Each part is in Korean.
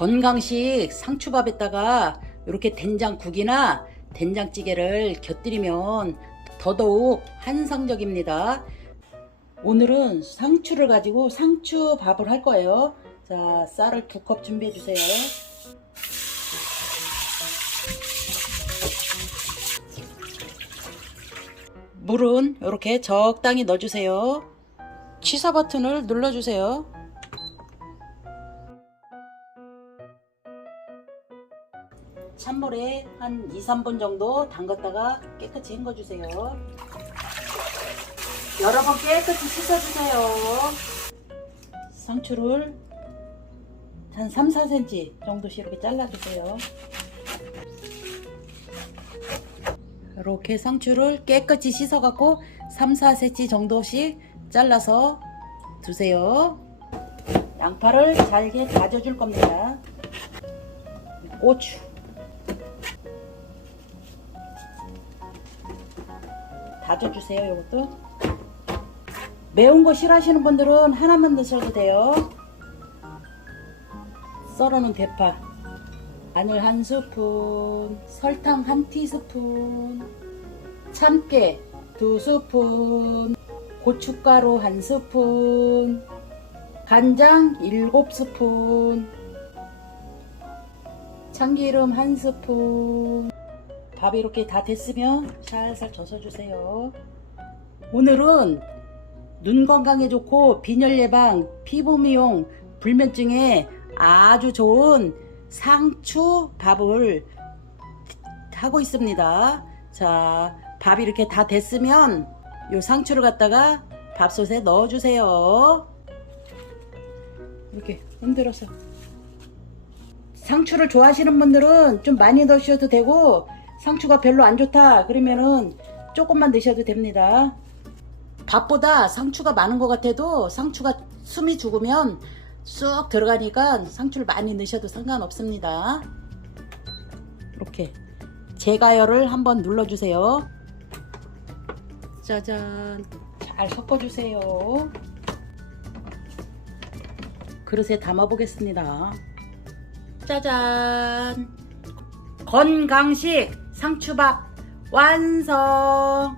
건강식 상추밥에다가 이렇게 된장국이나 된장찌개를 곁들이면 더더욱 환상적입니다. 오늘은 상추를 가지고 상추밥을 할 거예요. 자, 쌀을 두 컵 준비해 주세요. 물은 이렇게 적당히 넣어주세요. 취사 버튼을 눌러주세요. 찬물에 한 2, 3분 정도 담갔다가 깨끗이 헹궈주세요. 여러 번 깨끗이 씻어주세요. 상추를 한 3, 4cm 정도씩 이렇게 잘라주세요. 이렇게 상추를 깨끗이 씻어갖고 3, 4cm 정도씩 잘라서 두세요. 양파를 잘게 다져줄 겁니다. 고추. 다져주세요, 이것도. 매운 거 싫어하시는 분들은 하나만 드셔도 돼요. 썰어놓은 대파. 마늘 한 스푼, 설탕 한 티스푼, 참깨 두 스푼, 고춧가루 한 스푼, 간장 일곱 스푼, 참기름 한 스푼. 밥 이렇게 다 됐으면 살살 젖어주세요. 오늘은 눈 건강에 좋고 빈혈 예방, 피부 미용, 불면증에 아주 좋은 상추 밥을 하고 있습니다. 자, 밥이 이렇게 다 됐으면 요 상추를 갖다가 밥솥에 넣어주세요. 이렇게 흔들어서. 상추를 좋아하시는 분들은 좀 많이 넣으셔도 되고 상추가 별로 안 좋다 그러면은 조금만 넣으셔도 됩니다. 밥보다 상추가 많은 것 같아도 상추가 숨이 죽으면 쑥 들어가니까 상추를 많이 넣으셔도 상관없습니다. 이렇게 재가열을 한번 눌러주세요. 짜잔 잘 섞어주세요. 그릇에 담아보겠습니다. 짜잔 건강식 상추밥 완성.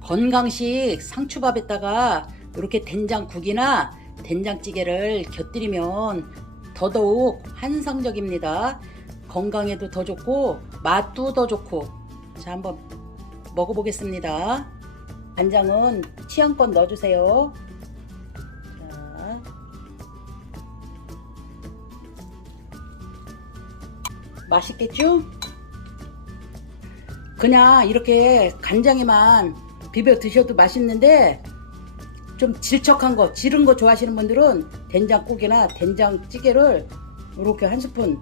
건강식 상추밥에다가 이렇게 된장국이나 된장찌개를 곁들이면 더더욱 환상적입니다. 건강에도 더 좋고 맛도 더 좋고. 자 한번 먹어보겠습니다. 간장은 취향껏 넣어주세요. 자. 맛있겠죠? 그냥 이렇게 간장에만 비벼 드셔도 맛있는데 좀 질척한 거, 지른 거 좋아하시는 분들은 된장국이나 된장찌개를 이렇게 한 스푼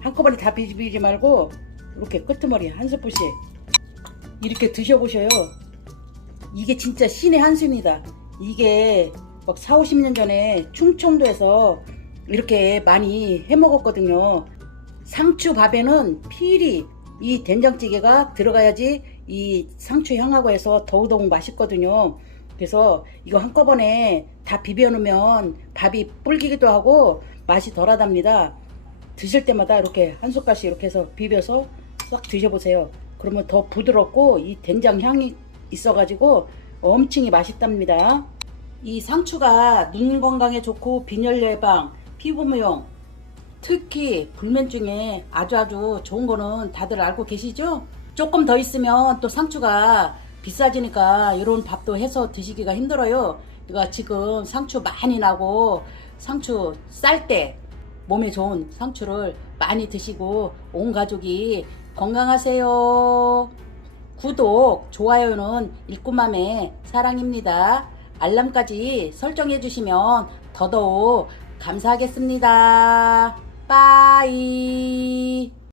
한꺼번에 다 비비지 말고 이렇게 끄트머리 한 스푼씩 이렇게 드셔보셔요. 이게 진짜 신의 한 수입니다. 이게 막 4, 50년 전에 충청도에서 이렇게 많이 해 먹었거든요. 상추 밥에는 필히 이 된장찌개가 들어가야지 이 상추 향하고 해서 더욱더욱 맛있거든요. 그래서 이거 한꺼번에 다 비벼 놓으면 밥이 불기기도 하고 맛이 덜하답니다. 드실 때마다 이렇게 한 숟갈씩 이렇게 해서 비벼서 싹 드셔보세요. 그러면 더 부드럽고 이 된장 향이 있어가지고 엄청이 맛있답니다. 이 상추가 눈 건강에 좋고 빈혈 예방, 피부 미용, 특히 불면증에 아주 아주 좋은 거는 다들 알고 계시죠? 조금 더 있으면 또 상추가 비싸지니까 이런 밥도 해서 드시기가 힘들어요. 그러니까 지금 상추 많이 나고 상추 쌀 때 몸에 좋은 상추를 많이 드시고 온 가족이 건강하세요. 구독, 좋아요는 일꾼맘의 사랑입니다. 알람까지 설정해 주시면 더더욱 감사하겠습니다. 빠이.